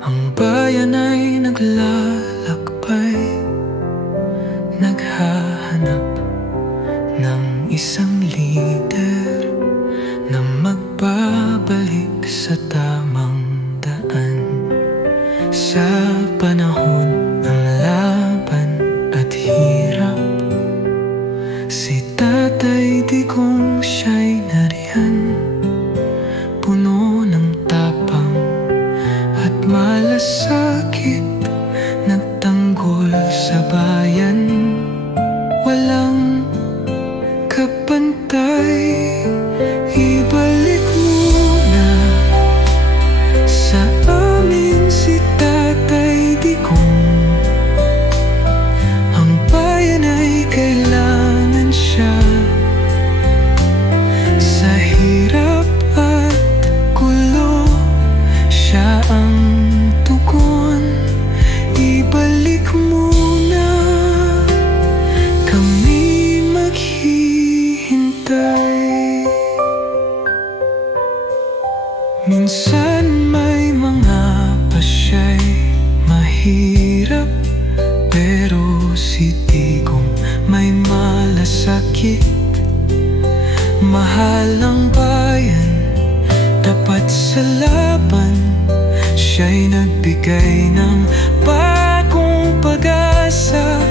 Ang bayan ay naglalakbay, naghahanap ng isang lider na magbabalik sa tamang daan. Sa panahon ng laban at hirap, si Tatay Digong siya'y nariyan, puno ng tapang at malasakit, nagtanggol sa bayan. Walang kapantay, ibalik muna sa amin si Tatay Digong. Ang bayan ay kailangan siya, sa hirap at gulo siya ang tugon. Ibalik muna, kami maghihintay. Minsan may mga pasya'y mahirap, pero si Digong may malasakit. Mahal ang bayan, tapat sa laban, siya'y nagbigay ng bagong pag-asa.